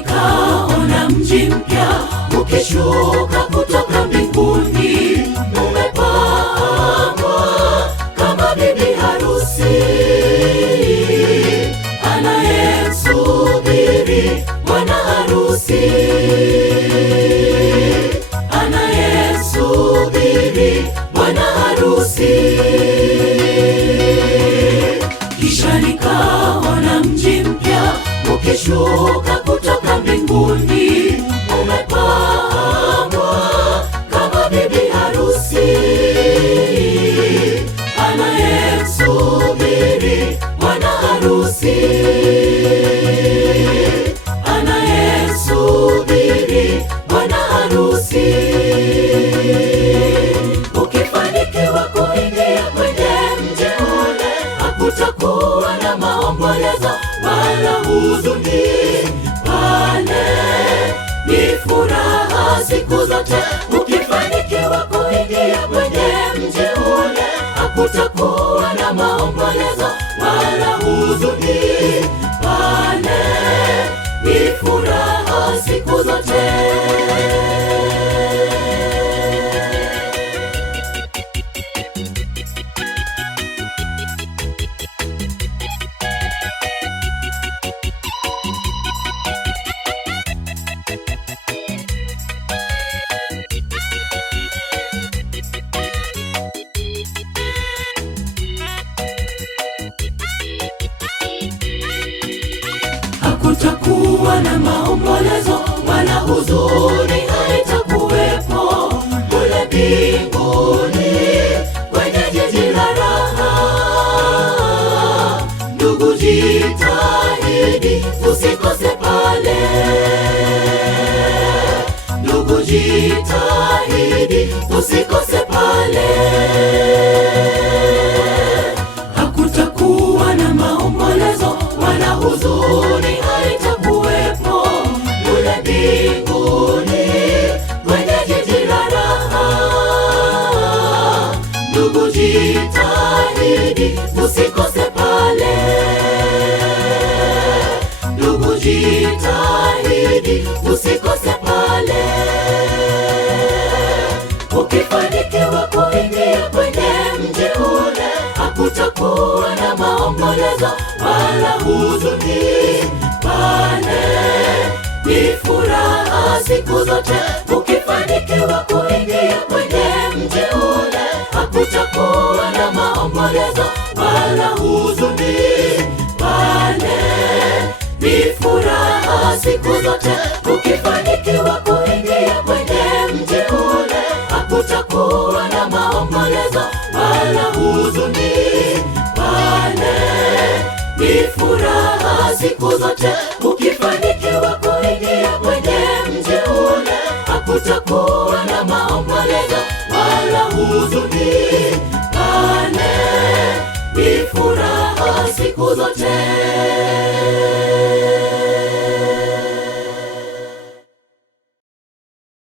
nikaona mji mpya ukishuka kutoka mbinguni, umepambwa kama bibi harusi anayemsubiri bwana harusi, anayemsubiri bwana harusi. Kisha nikaona mji mpya ukishuka kutoka mbinguni, umepambwa kama bibi harusi anayemsubiri bwana harusi, anayemsubiri bwana harusi. Ukifanikiwa kuingia kwenye mji ule, hakutakuwa na maombolezo wala huzuni. Pale ni furaha siku zote. Ukifanikiwa kuingia kwenye mji ule, hakutakuwa na maombolezo wala huzuni. Pale ni furaha siku zote. Hakutakuwa na maombolezo wala huzuni, haitakuwepo kule mbinguni kwenye jiji la raha. Ndugu, jitahidi usikose pale. Ndugu, jitahidi usikose pale. Hakutakuwa na maombolezo wala huzuni, haitakuwepo kule mbinguni kwenye jiji la raha. Ndugu, jitahidi usikose pale. Ndugu, jitahidi usikose pale. Ukifanikiwa kuingia kwenye mji ule, hakutakuwa na maombolezo wala huzuni. Pale ni furaha siku zote. Ukifanikiwa kuingia kwenye mji ule, hakutakuwa na maombolezo wala huzuni. Pale ni furaha siku zote. Ukifanikiwa kuingia kwenye mji ule, hakutakuwa na maombolezo wala huzuni. Pale ni furaha siku zote. Ukifanikiwa kuingia kwenye mji ule, hakutakuwa na maombolezo wala huzuni. Pale ni furaha siku zote.